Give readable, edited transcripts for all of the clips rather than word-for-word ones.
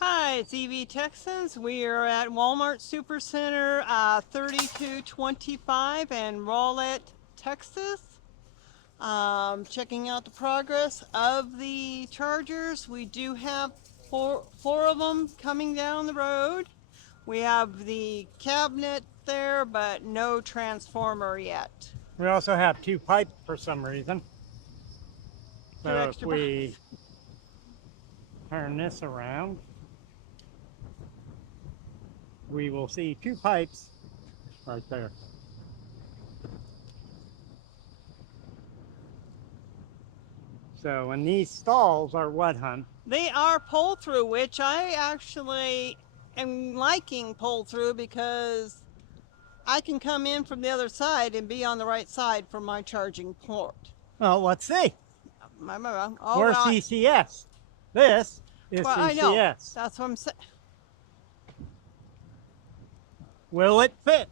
Hi, it's EV-Texans. We are at Walmart Supercenter 3225 in Rowlett, Texas. Checking out the progress of the chargers. We do have four of them coming down the road. We have the cabinet there, but no transformer yet. We also have two pipes for some reason. Two So if extra we pipes. turn this around, we will see two pipes right there. So, and these stalls are what, hon? They are pull through, which I actually am liking pull through because I can come in from the other side and be on the right side for my charging port. Well, let's see. Oh, We're well, CCS. This is I know. CCS. That's what I'm saying. Will it fit?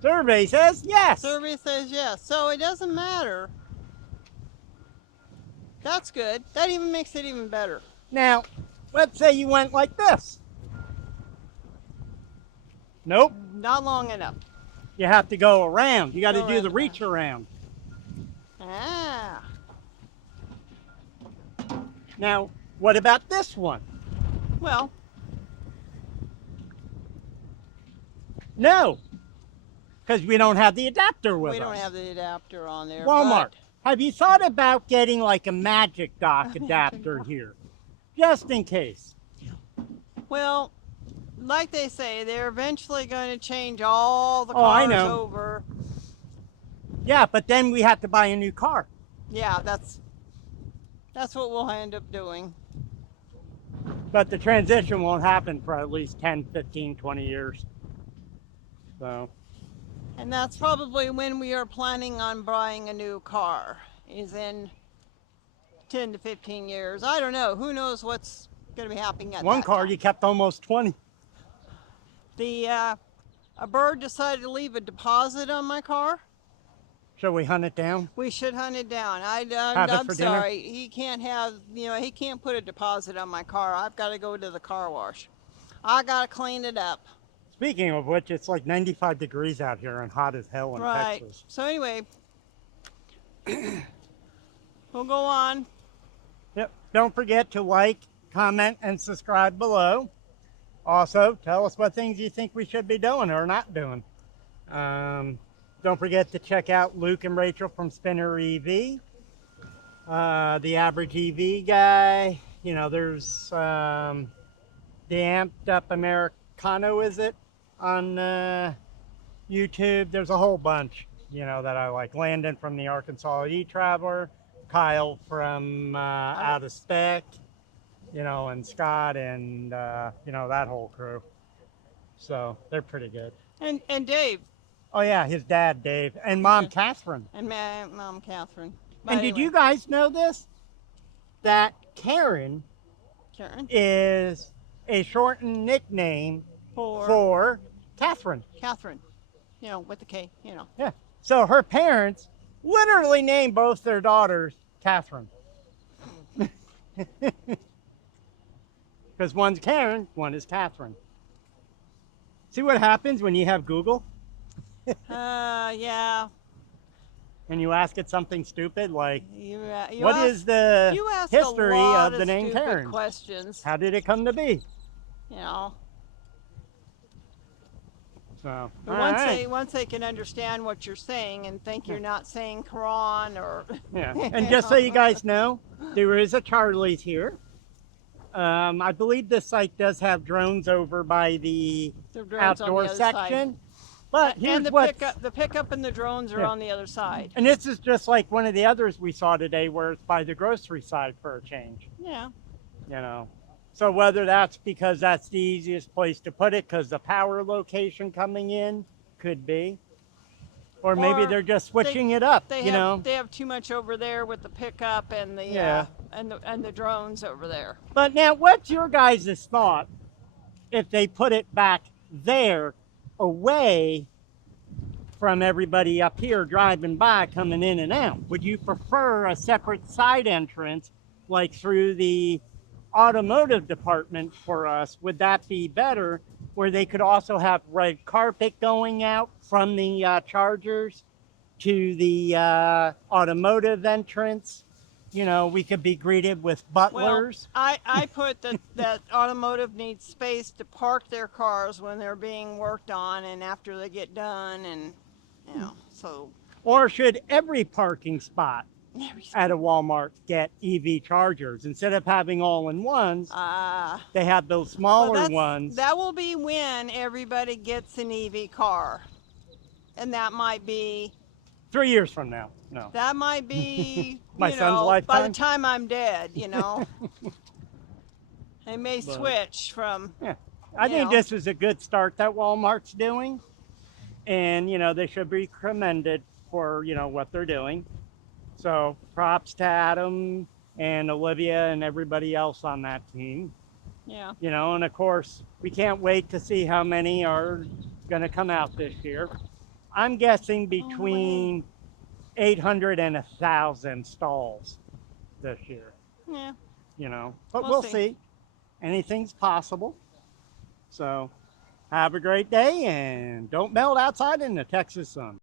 Survey says yes. Survey says yes. So it doesn't matter. That's good. That even makes it even better. Now, let's say you went like this. Nope. Not long enough. You have to go around. You got to Go do around the the reach around. Ah. Now, what about this one? Well, No, because we don't have the adapter with us. we don't have the adapter on there. Walmart, have you thought about getting like a Magic Dock A Magic adapter Dock. here? Just in case. Well, like they say, they're eventually going to change all the Oh, I cars know. over. Yeah, but then we have to buy a new car. Yeah, that's what we'll end up doing. But the transition won't happen for at least 10, 15, 20 years. So, And that's probably when we are planning on buying a new car, is in 10 to 15 years. I don't know. Who knows what's going to be happening at one that car time. you kept almost 20. A bird decided to leave a deposit on my car. Shall we hunt it down? We should hunt it down. Have it I'm for dinner? sorry. He can't have, he can't put a deposit on my car. I've got to go to the car wash. I got to clean it up. Speaking of which, it's like 95 degrees out here and hot as hell in Right. Texas. So anyway, we'll go on. Yep. Don't forget to like, comment, and subscribe below. Also, tell us what things you think we should be doing or not doing. Don't forget to check out Luke and Rachel from Spinner EV. The Average EV Guy. You know, there's the Amped Up Americano, is it? On YouTube. There's a whole bunch, that I like. Landon from the Arkansas E-Traveler. Kyle from Out of Spec. And Scott and, that whole crew. So they're pretty good. And Dave. Oh, yeah, his dad, Dave, and Mom, Okay. Catherine. And my mom, Catherine. But And did anyway, you guys know this? That Karen Karen, is a shortened nickname for for Catherine. Catherine, with the K, Yeah. So her parents literally named both their daughters Catherine. Because one's Karen, one is Catherine. See what happens when you have Google Yeah. and you ask it something stupid like, You what asked, is the you asked history a lot of the name stupid Karen? questions. How did it come to be? So, But all once right. once they can understand what you're saying and think you're not saying Quran or Yeah. And just so you guys know, there is a Charlie's here. I believe this site does have drones over by the the drones on the outdoor other section. side. But And here's the what, pickup and the drones are Yeah. on the other side. and this is just like one of the others we saw today, where it's by the grocery side for a change. Yeah. So whether that's because that's the easiest place to put it, because the power location coming in could be, or maybe Or they're just switching it up. They have too much over there with the pickup and the Yeah. and the drones over there. But now, what's your guys' thought if they put it back there, away from everybody up here driving by coming in and out? Would you prefer a separate side entrance like through the automotive department for us? Would that be better, where they could also have red carpet going out from the chargers to the automotive entrance? You know, we could be greeted with Well, butlers. I put that automotive needs space to park their cars when they're being worked on and after they get done, and you know, so Or should every parking spot at a Walmart get EV chargers? Instead of having all-in-ones, they have those smaller ones. That will be when everybody gets an EV car, and that might be 3 years from now. No. that might be My you son's know, by the lifetime? time I'm dead, you know. They may But- switch from Yeah. I think this is a good start that Walmart's doing. And, you know, they should be commended for, you know, what they're doing. So props to Adam and Olivia and everybody else on that team. yeah. You know, and of course, we can't wait to see how many are going to come out this year. I'm guessing between 800 and 1,000 stalls this year, Yeah. you know, but We'll we'll see. see. Anything's possible. So have a great day and don't melt outside in the Texas sun.